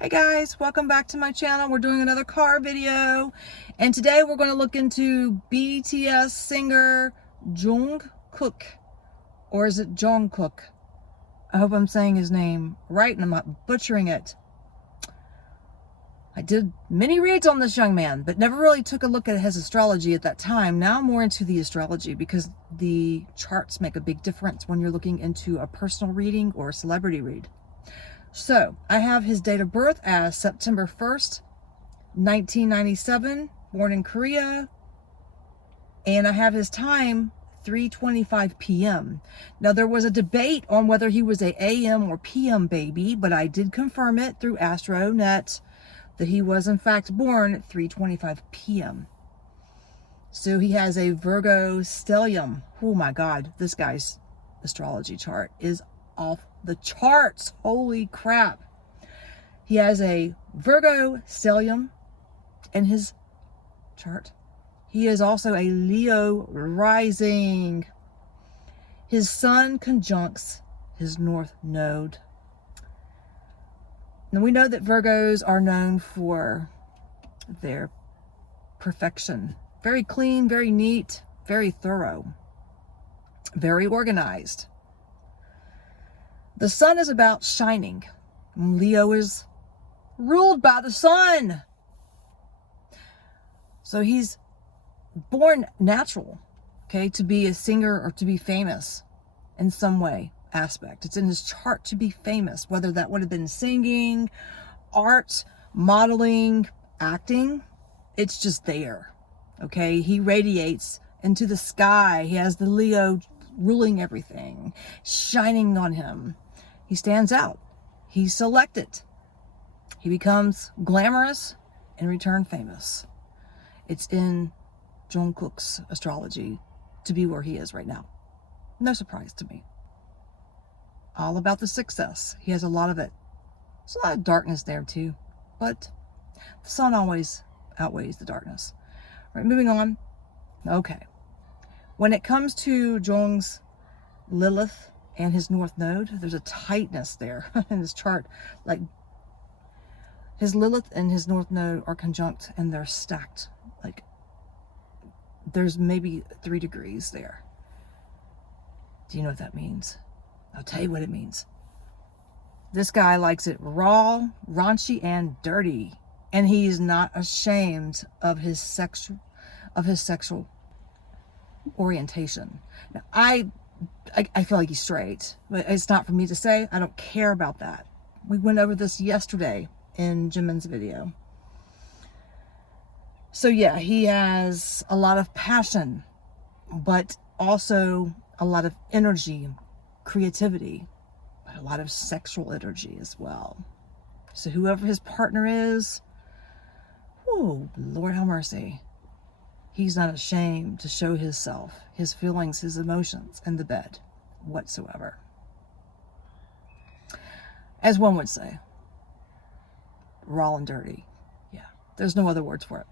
Hey guys, welcome back to my channel. We're doing another car video, and today we're going to look into BTS singer Jungkook, or is it Jungkook? I hope I'm saying his name right and I'm not butchering it. I did many reads on this young man, but never really took a look at his astrology at that time. Now I'm more into the astrology because the charts make a big difference when you're looking into a personal reading or a celebrity read. So I have his date of birth as September 1st, 1997, born in Korea. And I have his time, 3:25 p.m. Now there was a debate on whether he was a AM or PM baby, but I did confirm it through Astrology that he was in fact born at 3:25 p.m. So he has a Virgo stellium. Oh my God, this guy's astrology chart is off the charts. Holy crap. He has a Virgo stellium in his chart. He is also a Leo rising. His sun conjuncts his north node. Now we know that Virgos are known for their perfection. Very clean, very neat, very thorough, very organized. The sun is about shining. Leo is ruled by the sun. So he's born natural, okay, to be a singer or to be famous in some way, aspect. It's in his chart to be famous, whether that would have been singing, art, modeling, acting. It's just there, okay? He radiates into the sky. He has the Leo ruling everything, shining on him. He stands out. He's selected. He becomes glamorous, in return famous. It's in Jungkook's astrology to be where he is right now. No surprise to me. All about the success. He has a lot of it. There's a lot of darkness there too, but the sun always outweighs the darkness. All right, moving on. Okay. When it comes to Jung's Lilith and his north node, there's a tightness there in his chart. Like his Lilith and his north node are conjunct and they're stacked. Like there's maybe 3 degrees there. Do you know what that means? I'll tell you what it means. This guy likes it raw, raunchy, and dirty. And he's not ashamed of his sexual orientation. Now, I feel like he's straight, but it's not for me to say. I don't care about that. We went over this yesterday in Jimin's video. So yeah, he has a lot of passion, but also a lot of energy, creativity, but a lot of sexual energy as well. So whoever his partner is, oh, Lord have mercy. He's not ashamed to show himself, his feelings, his emotions in the bed whatsoever. As one would say, raw and dirty. Yeah, there's no other words for it.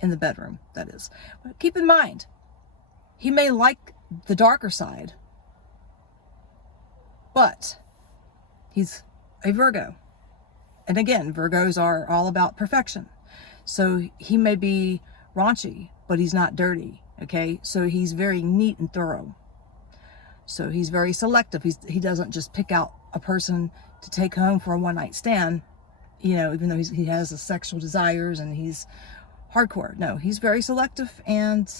In the bedroom, that is. But keep in mind, he may like the darker side, but he's a Virgo. And again, Virgos are all about perfection. So he may be raunchy, but he's not dirty, okay? So he's very neat and thorough. So he's very selective. He doesn't just pick out a person to take home for a one-night stand, you know, even though he has the sexual desires and he's hardcore. No, he's very selective and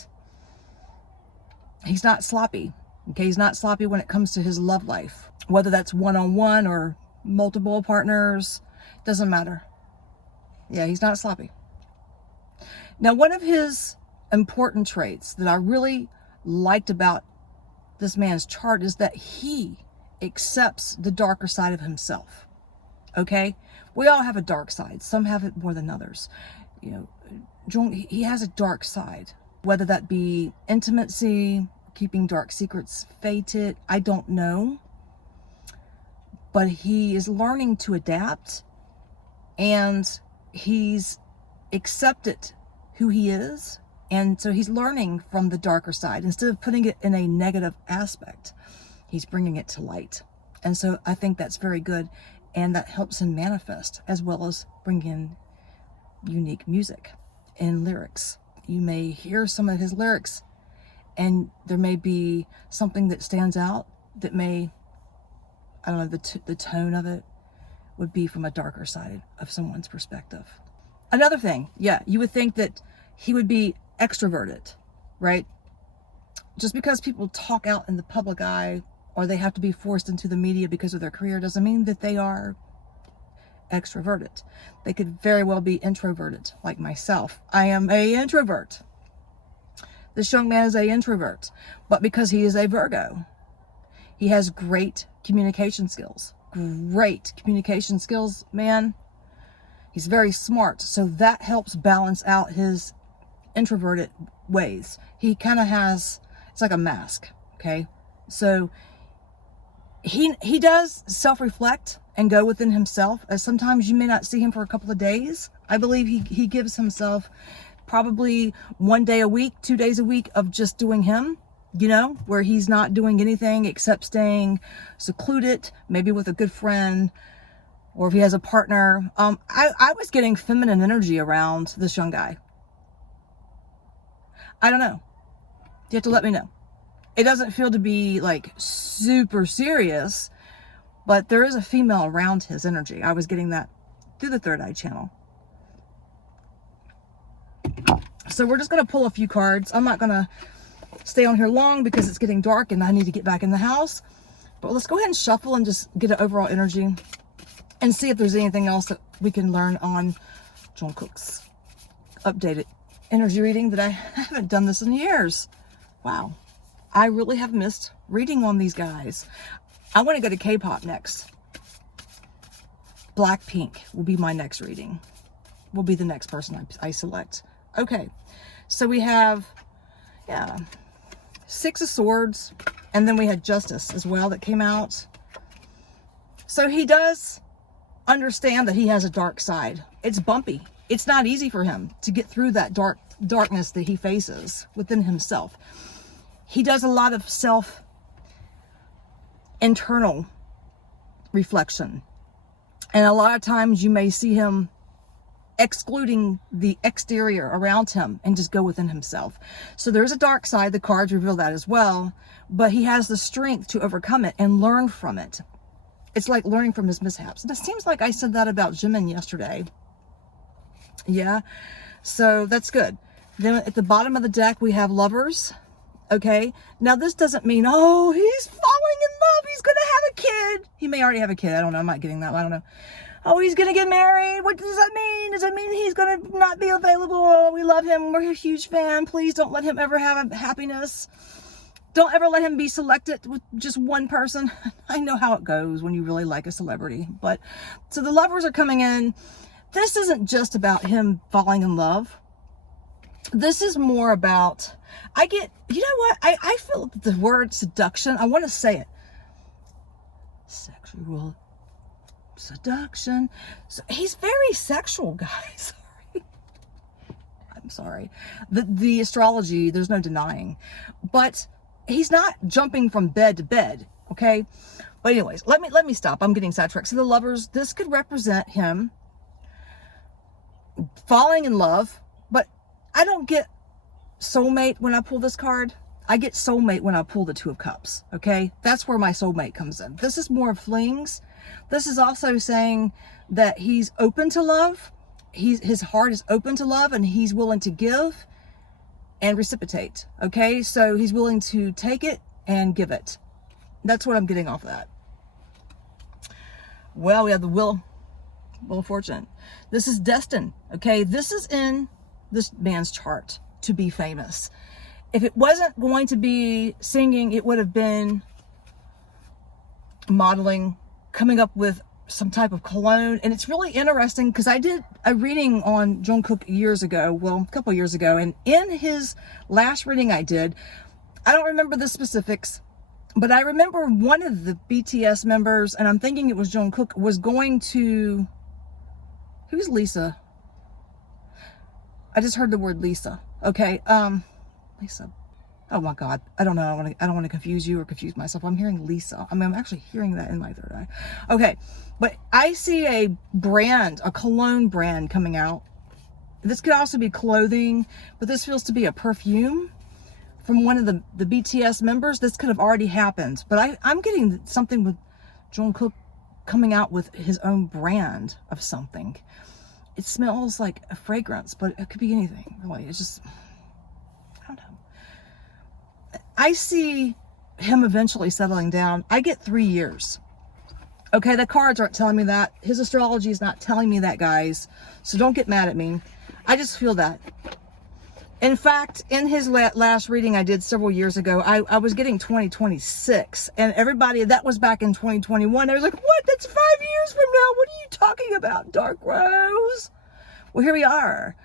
he's not sloppy, okay? He's not sloppy when it comes to his love life, whether that's one-on-one or multiple partners, doesn't matter. Yeah, he's not sloppy. Now, one of his important traits that I really liked about this man's chart is that he accepts the darker side of himself. Okay? We all have a dark side. Some have it more than others. You know, Jung, he has a dark side, whether that be intimacy, keeping dark secrets fated, I don't know. But he is learning to adapt, and he's accepted who he is, and so he's learning from the darker side. Instead of putting it in a negative aspect, he's bringing it to light. And so I think that's very good. And that helps him manifest, as well as bring in unique music and lyrics. You may hear some of his lyrics and there may be something that stands out that may, I don't know, the tone of it would be from a darker side of someone's perspective. Another thing, yeah, you would think that he would be extroverted, right? Just because people talk out in the public eye or they have to be forced into the media because of their career doesn't mean that they are extroverted. They could very well be introverted, like myself. I am an introvert. This young man is an introvert, but because he is a Virgo, he has great communication skills. Great communication skills, man. He's very smart, so that helps balance out his introverted ways. He kind of has, it's like a mask, okay? So he does self-reflect and go within himself, as sometimes you may not see him for a couple of days. I believe he gives himself probably 1 day a week, 2 days a week of just doing him, you know, where he's not doing anything except staying secluded, maybe with a good friend, or if he has a partner. I was getting feminine energy around this young guy. I don't know. You have to let me know. It doesn't feel to be like super serious, but there is a female around his energy. I was getting that through the third eye channel. So we're just going to pull a few cards. I'm not going to stay on here long because it's getting dark and I need to get back in the house. But let's go ahead and shuffle and just get an overall energy and see if there's anything else that we can learn on Jungkook's updated energy reading that I haven't done this in years. Wow. I really have missed reading on these guys. I want to go to K-pop next. Blackpink will be my next reading. Will be the next person I select. Okay. So we have, yeah, 6 of Swords. And then we had Justice as well that came out. So he does understand that he has a dark side. It's bumpy. It's not easy for him to get through that darkness that he faces within himself. He does a lot of internal reflection. And a lot of times you may see him excluding the exterior around him and just go within himself. So there's a dark side. The cards reveal that as well. But he has the strength to overcome it and learn from it. It's like learning from his mishaps. And it seems like I said that about Jimin yesterday. Yeah. So that's good. Then at the bottom of the deck, we have Lovers. Okay. Now this doesn't mean, oh, he's falling in love. He's going to have a kid. He may already have a kid. I don't know. I'm not getting that. I don't know. Oh, he's going to get married. What does that mean? Does that mean he's going to not be available? Oh, we love him. We're a huge fan. Please don't let him ever have a happiness. Don't ever let him be selected with just one person. I know how it goes when you really like a celebrity. But so the Lovers are coming in. This isn't just about him falling in love. This is more about, you know what? I feel the word seduction. I want to say it. Sexual seduction. So he's very sexual, guys. I'm sorry. The astrology, there's no denying. But he's not jumping from bed to bed, okay? But anyways, let me stop. I'm getting sidetracked. So the Lovers, this could represent him falling in love, but I don't get soulmate when I pull this card. I get soulmate when I pull the Two of Cups, okay? That's where my soulmate comes in. This is more of flings. This is also saying that he's open to love. His heart is open to love and he's willing to give and reciprocate, okay? So he's willing to take it and give it. That's what I'm getting off of that. Well, we have the Wheel of Fortune. This is destined, okay? This is in this man's chart to be famous. If it wasn't going to be singing, it would have been modeling, coming up with some type of cologne. And it's really interesting because I did a reading on Jungkook years ago, well, a couple years ago. And in his last reading I did, I don't remember the specifics, but I remember one of the BTS members, and I'm thinking it was Jungkook, was going to, who's Lisa? I just heard the word Lisa. Okay. Lisa. Oh my God. I don't know. I don't want to confuse you or confuse myself. I'm hearing Lisa. I mean, I'm actually hearing that in my third eye. Okay. But I see a brand, a cologne brand coming out. This could also be clothing, but this feels to be a perfume from one of the BTS members. This could have already happened, but I'm getting something with Jungkook coming out with his own brand of something. It smells like a fragrance, but it could be anything, really. It's just, I don't know. I see him eventually settling down. I get 3 years. Okay, the cards aren't telling me that. His astrology is not telling me that, guys. So don't get mad at me. I just feel that. In fact, in his last reading I did several years ago, I was getting 2026. And everybody, that was back in 2021. They was like, what? That's 5 years from now. What are you talking about, Dark Rose? Well, here we are.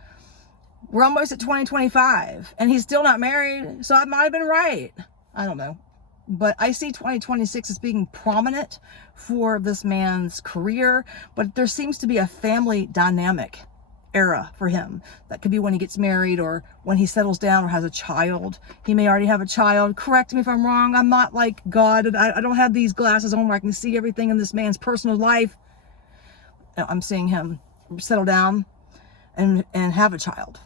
We're almost at 2025. And he's still not married. So I might have been right. I don't know. But I see 2026 as being prominent for this man's career. But there seems to be a family dynamic era for him. That could be when he gets married or when he settles down or has a child. He may already have a child. Correct me if I'm wrong. I'm not like God. I don't have these glasses on where I can see everything in this man's personal life. I'm seeing him settle down and have a child.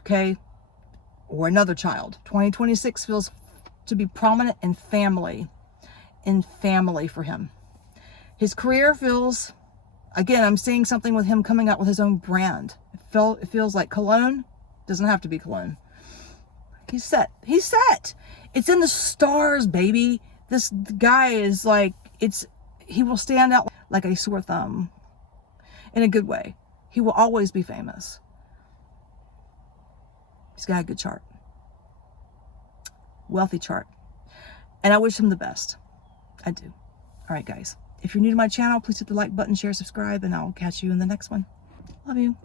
Okay? Or another child. 2026 feels to be prominent in family for him. His career feels, again, I'm seeing something with him coming out with his own brand. It feels like cologne. Doesn't have to be cologne. He's set. He's set. It's in the stars, baby. This guy is like, he will stand out like a sore thumb in a good way. He will always be famous. He's got a good chart. Wealthy chart. And I wish him the best. I do. All right, guys. If you're new to my channel, please hit the like button, share, subscribe, and I'll catch you in the next one. Love you.